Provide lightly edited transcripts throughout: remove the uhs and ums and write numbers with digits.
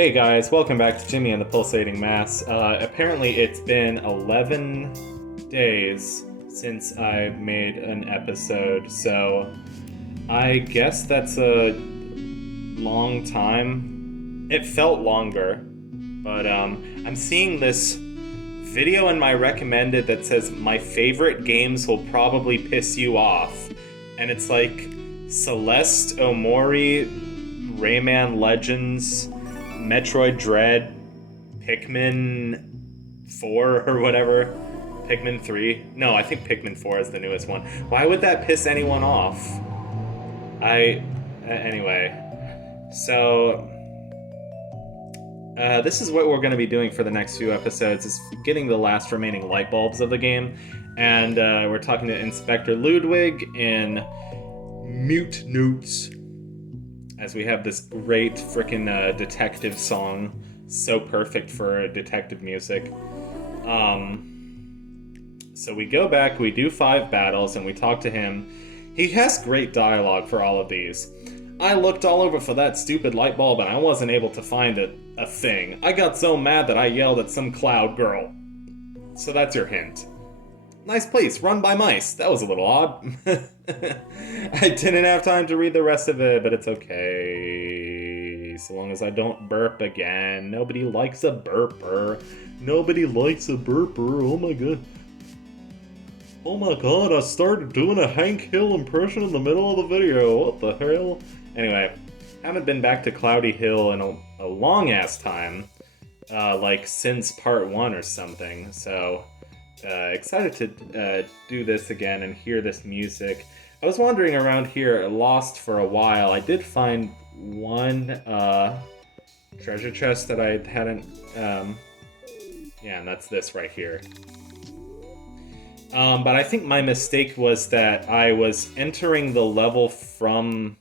Hey guys, welcome back to Jimmy and the Pulsating Mass. Apparently it's been 11 days since I made an episode, so I guess that's a long time. It felt longer, but I'm seeing this video in my recommended that says my favorite games will probably piss you off. And it's like Celeste, Omori, Rayman Legends, Metroid Dread, Pikmin 4 or whatever. Pikmin 3? No, I think Pikmin 4 is the newest one. Why would that piss anyone off? Anyway. So, this is what we're going to be doing for the next few episodes, is getting the last remaining light bulbs of the game. And we're talking to Inspector Ludwig in Mute Notes, as we have this great frickin' detective song, so perfect for detective music. So we go back, we do 5 battles, and we talk to him. He has great dialogue for all of these. I looked all over for that stupid light bulb and I wasn't able to find a thing. I got so mad that I yelled at some cloud girl. So that's your hint. Nice place, run by mice. That was a little odd. I didn't have time to read the rest of it, but it's okay. So long as I don't burp again. Nobody likes a burper. Nobody likes a burper. Oh my god. Oh my god, I started doing a Hank Hill impression in the middle of the video. What the hell? Anyway, haven't been back to Cloudy Hill in a long-ass time. Like since part 1 or something. So, excited to do this again and hear this music. I was wandering around here, lost for a while. I did find one treasure chest that I hadn't... yeah, and that's this right here. But I think my mistake was that I was entering the level from...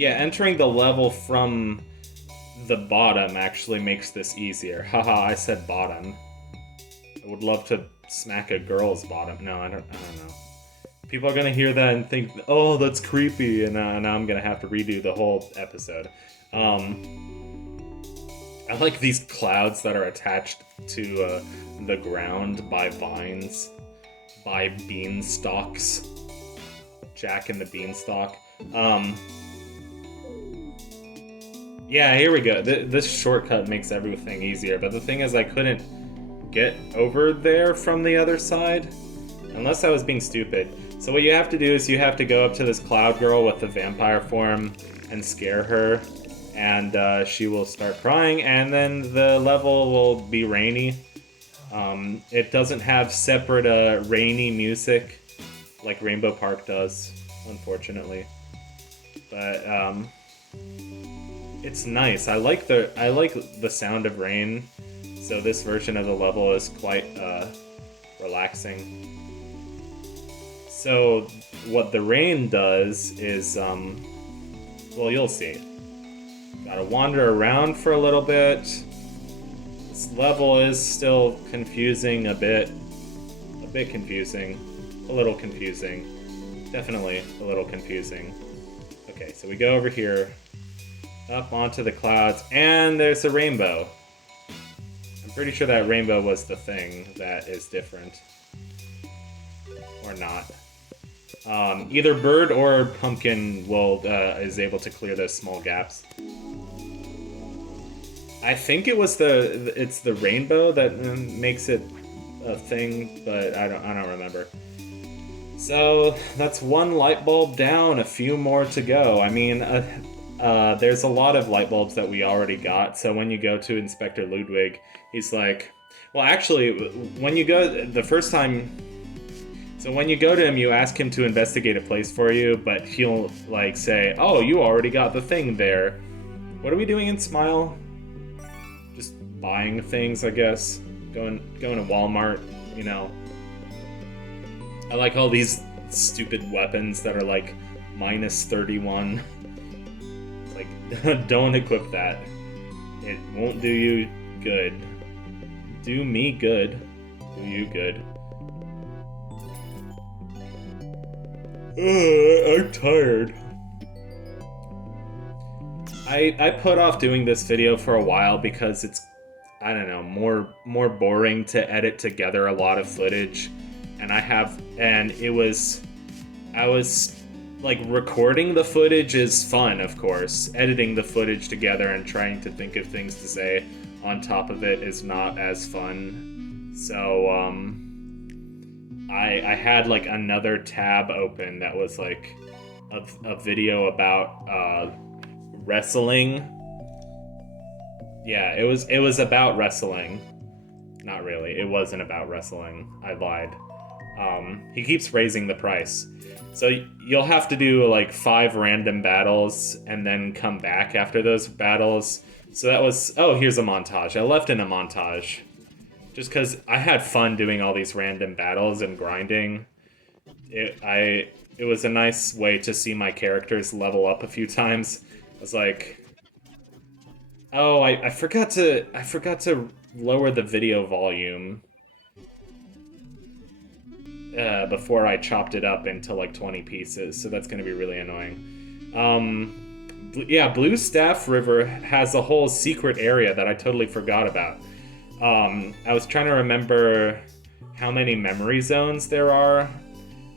entering the level from the bottom actually makes this easier. Haha, I said bottom. I would love to smack a girl's bottom. No, I don't know. People are gonna hear that and think, oh, that's creepy, and now I'm gonna have to redo the whole episode. I like these clouds that are attached to the ground by vines, by beanstalks. Jack and the Beanstalk. Yeah, here we go. This shortcut makes everything easier, but the thing is I couldn't get over there from the other side, unless I was being stupid. So what you have to do is you have to go up to this cloud girl with the vampire form and scare her, and she will start crying, and then the level will be rainy. It doesn't have separate rainy music like Rainbow Park does, unfortunately. But it's nice. I like the sound of rain. So this version of the level is quite relaxing. So what the rain does is well, you'll see. Gotta wander around for a little bit. This level is still confusing a bit confusing. A little confusing. Definitely a little confusing. Okay, so we go over here, up onto the clouds, and there's a rainbow. I'm pretty sure that rainbow was the thing that is different. Or not. Either bird or pumpkin is able to clear those small gaps. I think it's the rainbow that makes it a thing, but I don't remember. So that's one light bulb down, a few more to go. I mean, there's a lot of light bulbs that we already got. So when you go to Inspector Ludwig, he's like, well, actually, when you go the first time, so when you go to him, you ask him to investigate a place for you, but he'll like say, oh, you already got the thing there. What are we doing in Smile? Just buying things, I guess. Going to Walmart, you know. I like all these stupid weapons that are like minus 31. It's like, don't equip that. It won't do you good. Do me good. Do you good. I'm tired. I put off doing this video for a while because it's, I don't know, more boring to edit together a lot of footage, and I was like, recording the footage is fun, of course. Editing the footage together and trying to think of things to say on top of it is not as fun. So I had like another tab open that was like a video about wrestling. Yeah, it was about wrestling. Not really. It wasn't about wrestling. I lied. He keeps raising the price. So you'll have to do like 5 random battles and then come back after those battles. So that was, oh, here's a montage. I left in a montage just because I had fun doing all these random battles and grinding. It was a nice way to see my characters level up a few times. I was like, oh, I forgot to lower the video volume before I chopped it up into like 20 pieces, so that's going to be really annoying. Yeah, Blue Staff River has a whole secret area that I totally forgot about. I was trying to remember how many memory zones there are.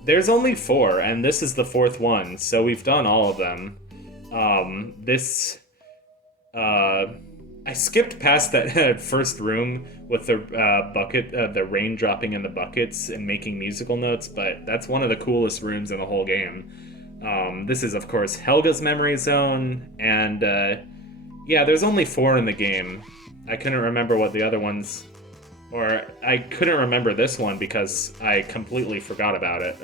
There's only 4, and this is the 4th one, so we've done all of them. I skipped past that first room with the bucket, the rain dropping in the buckets and making musical notes, but that's one of the coolest rooms in the whole game. This is, of course, Helga's memory zone, and yeah, there's only 4 in the game. I couldn't remember what the other ones, or I couldn't remember this one because I completely forgot about it.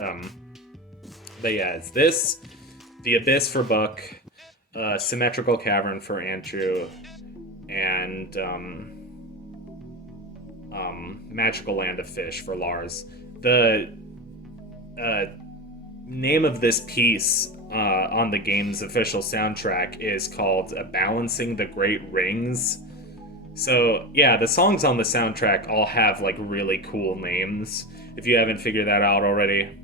But yeah, it's this, the Abyss for Buck, Symmetrical Cavern for Andrew, and Magical Land of Fish for Lars. The name of this piece on the game's official soundtrack is called Balancing the Great Rings. So yeah, the songs on the soundtrack all have like really cool names, if you haven't figured that out already.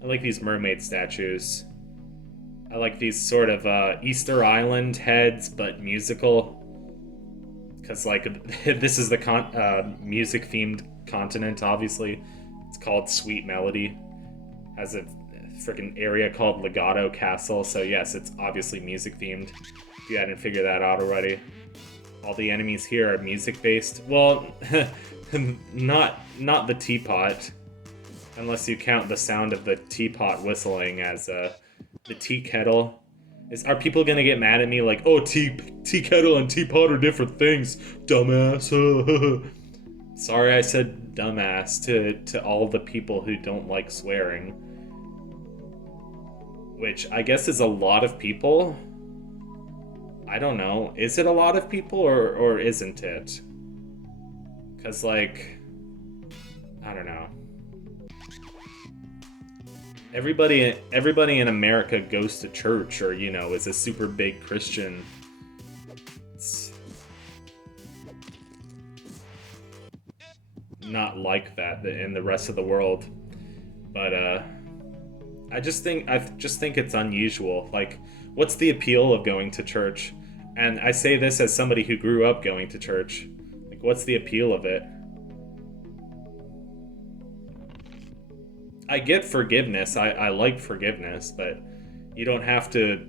I like these mermaid statues. I like these sort of Easter Island heads, but musical. Because, like, this is the music-themed continent, obviously. It's called Sweet Melody. Has a freaking area called Legato Castle, so yes, it's obviously music-themed. If you hadn't figured that out already. All the enemies here are music-based. Well, not the teapot. Unless you count the sound of the teapot whistling as the tea kettle. Are people gonna get mad at me like, oh, tea kettle and teapot are different things, dumbass? Sorry I said dumbass to all the people who don't like swearing. Which I guess is a lot of people. I don't know. Is it a lot of people or isn't it? Because, like, I don't know. Everybody in America goes to church or, you know, is a super big Christian. It's not like that in the rest of the world. But I just think it's unusual. Like, what's the appeal of going to church? And I say this as somebody who grew up going to church. Like, what's the appeal of it? I get forgiveness. I like forgiveness, but you don't have to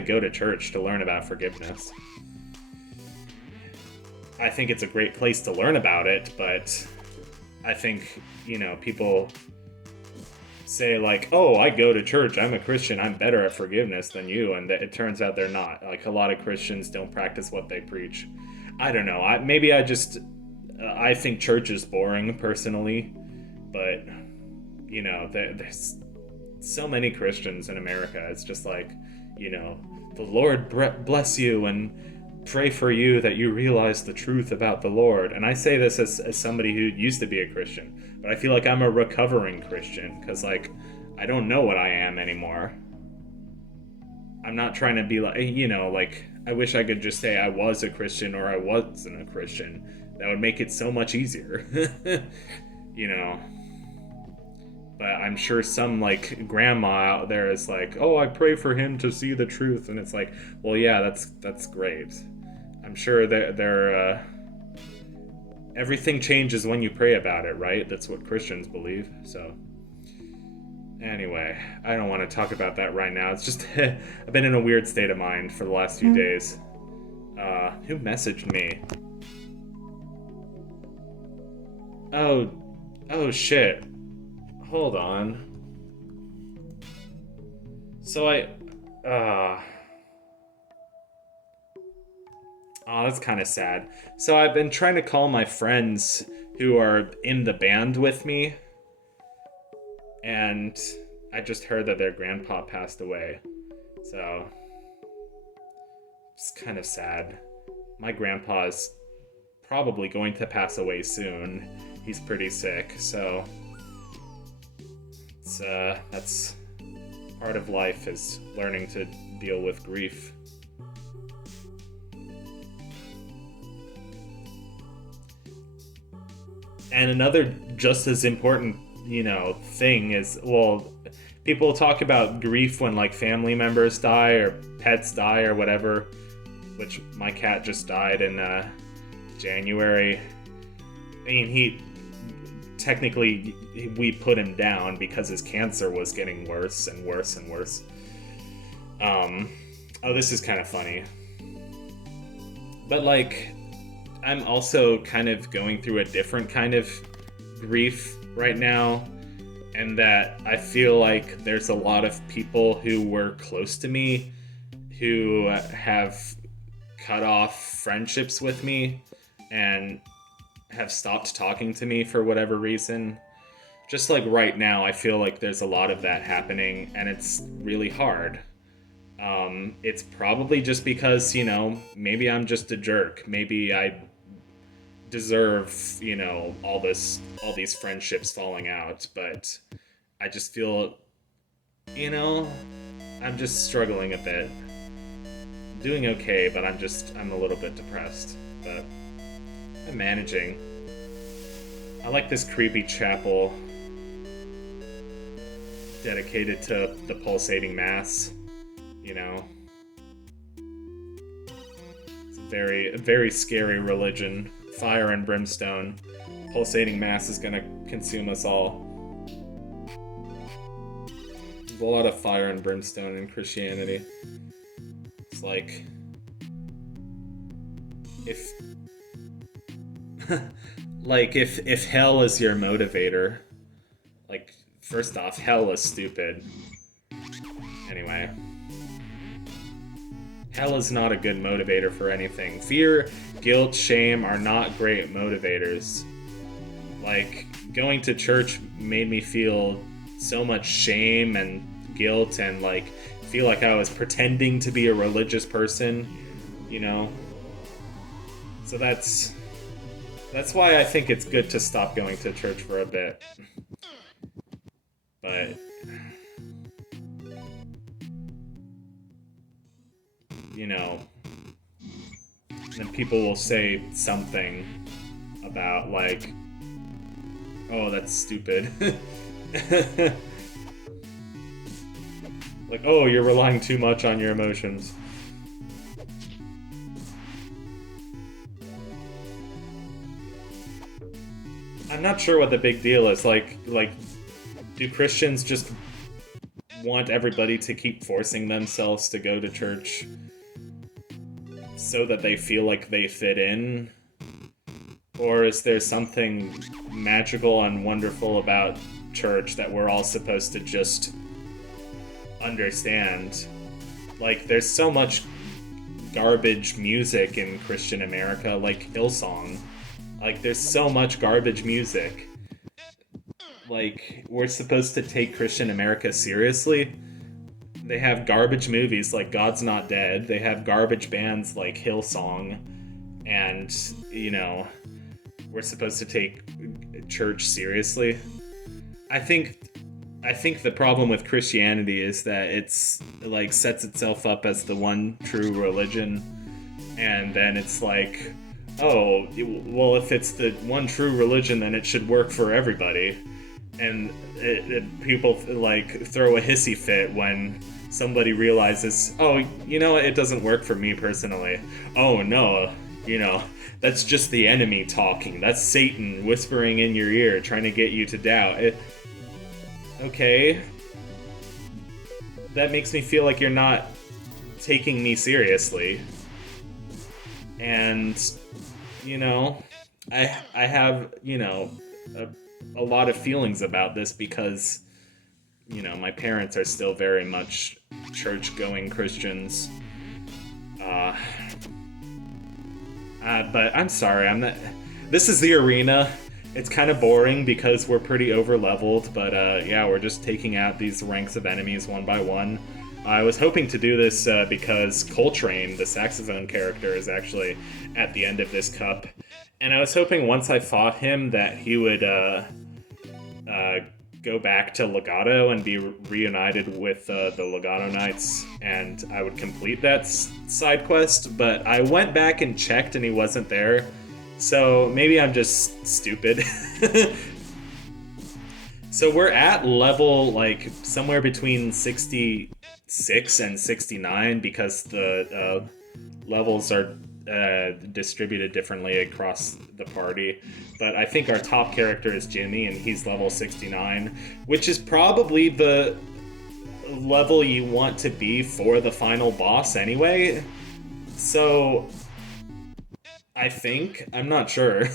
go to church to learn about forgiveness. I think it's a great place to learn about it, but I think, you know, people say like, "Oh, I go to church. I'm a Christian. I'm better at forgiveness than you," and it turns out they're not. Like, a lot of Christians don't practice what they preach. I don't know. I think church is boring personally, but you know, there's so many Christians in America. It's just like, you know, the Lord bless you and pray for you that you realize the truth about the Lord. And I say this as somebody who used to be a Christian, but I feel like I'm a recovering Christian because, like, I don't know what I am anymore. I'm not trying to be like, you know, like, I wish I could just say I was a Christian or I wasn't a Christian. That would make it so much easier. You know. But I'm sure some like grandma out there is like, "Oh, I pray for him to see the truth," and it's like, well, yeah, that's great. I'm sure they're everything changes when you pray about it, right? That's what Christians believe. So anyway, I don't want to talk about that right now. It's just I've been in a weird state of mind for the last few days. Who messaged me? Oh shit. Hold on. So uh oh, that's kind of sad. So I've been trying to call my friends who are in the band with me, and I just heard that their grandpa passed away. So it's kind of sad. My grandpa is probably going to pass away soon. He's pretty sick, so that's part of life, is learning to deal with grief. And another just as important, thing is, well, people talk about grief when like family members die or pets die or whatever, which my cat just died in January. I mean, we put him down because his cancer was getting worse and worse and worse. Oh, this is kind of funny. But like, I'm also kind of going through a different kind of grief right now, and that I feel like there's a lot of people who were close to me who have cut off friendships with me and have stopped talking to me for whatever reason. Just like right now, I feel like there's a lot of that happening, and it's really hard. It's probably just because, maybe I'm just a jerk. Maybe I deserve, all these friendships falling out, but I just feel, I'm just struggling a bit. Doing okay, but I'm a little bit depressed, but I'm managing. I like this creepy chapel dedicated to the pulsating mass, It's a very scary religion. Fire and brimstone. Pulsating mass is gonna consume us all. There's a lot of fire and brimstone in Christianity. It's like, if if hell is your motivator, like, first off, hell is stupid. Anyway, hell is not a good motivator for anything. Fear, guilt, shame are not great motivators. Like, going to church made me feel so much shame and guilt, and like feel like I was pretending to be a religious person, So that's why I think it's good to stop going to church for a bit. But then people will say something about like, oh, that's stupid. Like, oh, you're relying too much on your emotions. I'm not sure what the big deal is. Like, do Christians just want everybody to keep forcing themselves to go to church so that they feel like they fit in? Or is there something magical and wonderful about church that we're all supposed to just understand? Like, there's so much garbage music in Christian America, like Hillsong. Like, there's so much garbage music. Like, we're supposed to take Christian America seriously? They have garbage movies like God's Not Dead. They have garbage bands like Hillsong. And, we're supposed to take church seriously. I think the problem with Christianity is that it's like sets itself up as the one true religion, and then it's like, oh, well, if it's the one true religion, then it should work for everybody. and people like throw a hissy fit when somebody realizes, oh, you know, it doesn't work for me personally. Oh no, you know, that's just the enemy talking. That's Satan whispering in your ear, trying to get you to doubt. Okay, that makes me feel like you're not taking me seriously. And, you know, I have, you know, a lot of feelings about this because, you know, my parents are still very much church-going Christians. Uh, but I'm sorry, I'm not. This is the arena. It's kind of boring because we're pretty over-leveled, but yeah, we're just taking out these ranks of enemies one by one. I was hoping to do this because Coltrane, the saxophone character, is actually at the end of this cup. And I was hoping once I fought him that he would uh, go back to Legato and be reunited with the Legato Knights, and I would complete that side quest. But I went back and checked, and he wasn't there. So maybe I'm just stupid. So we're at level like somewhere between 66 and 69 because the levels are distributed differently across the party. But I think our top character is Jimmy, and he's level 69, which is probably the level you want to be for the final boss anyway. So I think, I'm not sure.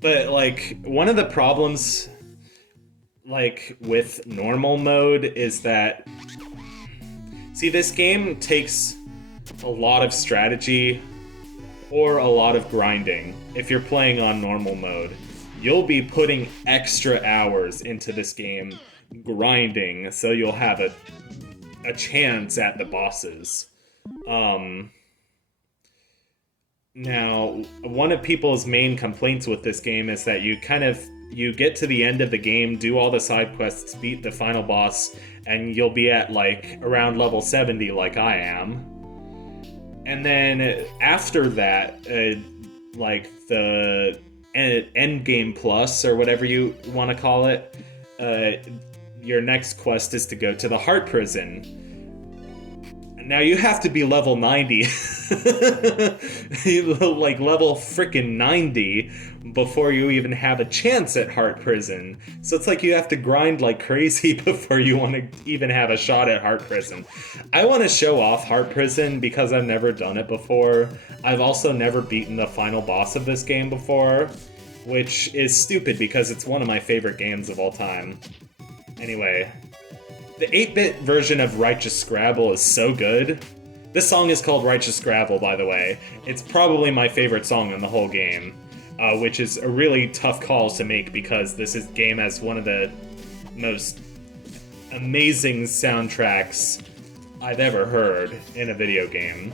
But like one of the problems like with normal mode is that, see, this game takes a lot of strategy or a lot of grinding. If you're playing on normal mode, you'll be putting extra hours into this game grinding, so you'll have a chance at the bosses. Now, one of people's main complaints with this game is that you get to the end of the game, do all the side quests, beat the final boss, and you'll be at like around level 70 like I am. And then after that, like the end game plus or whatever you want to call it, your next quest is to go to the heart prison. Now you have to be level 90, like level frickin' 90, before you even have a chance at Heart Prison. So it's like you have to grind like crazy before you want to even have a shot at Heart Prison. I want to show off Heart Prison because I've never done it before. I've also never beaten the final boss of this game before, which is stupid because it's one of my favorite games of all time. Anyway, the 8-bit version of Righteous Scrabble is so good. This song is called Righteous Scrabble, by the way. It's probably my favorite song in the whole game, which is a really tough call to make because this game has one of the most amazing soundtracks I've ever heard in a video game.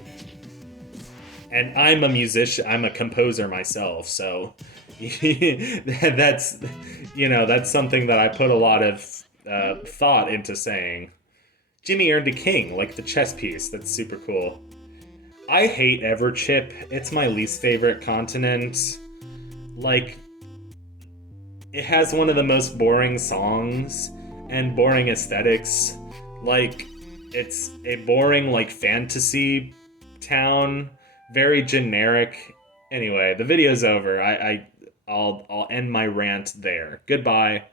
And I'm a musician, I'm a composer myself, so that's something that I put a lot of thought into saying. Jimmy earned a king, like the chess piece. That's super cool. I hate Everchip. It's my least favorite continent. Like, it has one of the most boring songs and boring aesthetics. Like, it's a boring, like, fantasy town. Very generic. Anyway, the video's over. I'll end my rant there. Goodbye.